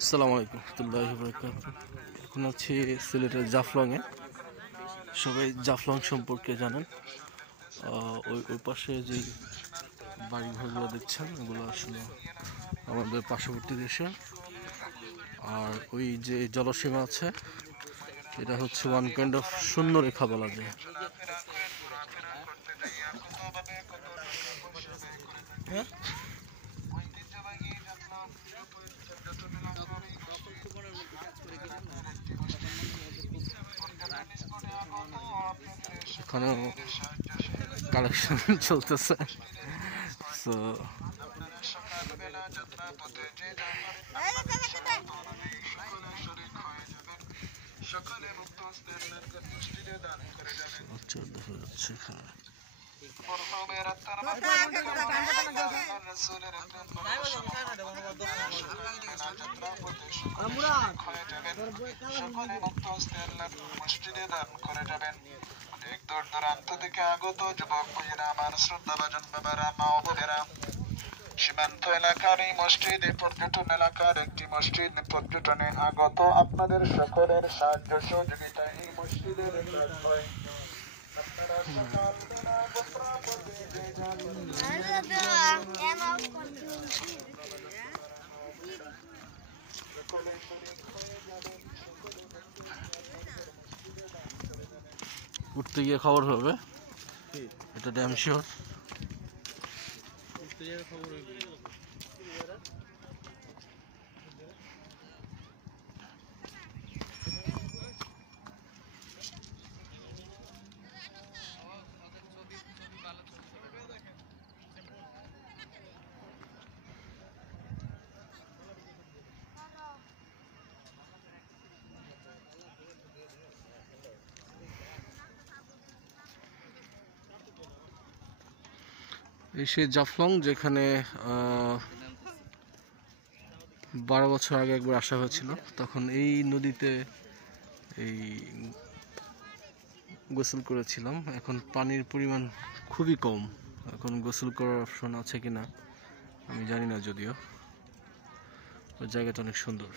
আসসালামু আলাইকুম রহমতুল্লাহি ওয়া বারাকাতুহু। এখন আছি সিলেটের জাফলংয়ে। সবাই জাফলং সম্পর্কে জানেন। ওই পাশে যে বাড়িঘরগুলো দেখছেন এগুলো আসলে আমাদের পার্শ্ববর্তী দেশে। আর ওই যে জলসীমা আছে এটা হচ্ছে ওয়ান কাইন্ড অফ শূন্যরেখা বলা যায়। এখানেও কালেকশন চলতেছে। সো দেখা যাচ্ছে এখানে দূর দূরান্ত থেকে আগত যুবক ভাইয়েরা, আমার শ্রদ্ধাভাজন বাবারা, মা ও বোনেরা, সীমান্ত এলাকার এই মসজিদ, এই পর্যটন এলাকার একটি মসজিদ, পর্যটনে আগত আপনাদের সকলের সাহায্য সহযোগিতায় এই মসজিদের কাজ হয়। আপনারা সকালবেলা গোসল করতে যে যান, উঠতে গিয়ে খবর হবে, এটা ড্যাম শিওর। এই সে জাফলং যেখানে 12 বছর আগে একবার আসা হয়েছিল। তখন এই নদীতে এই গোসল করেছিলাম। এখন পানির পরিমাণ খুবই কম। এখন গোসল করার অপশন আছে কিনা আমি জানি না, যদিও ওই জায়গাটা অনেক সুন্দর।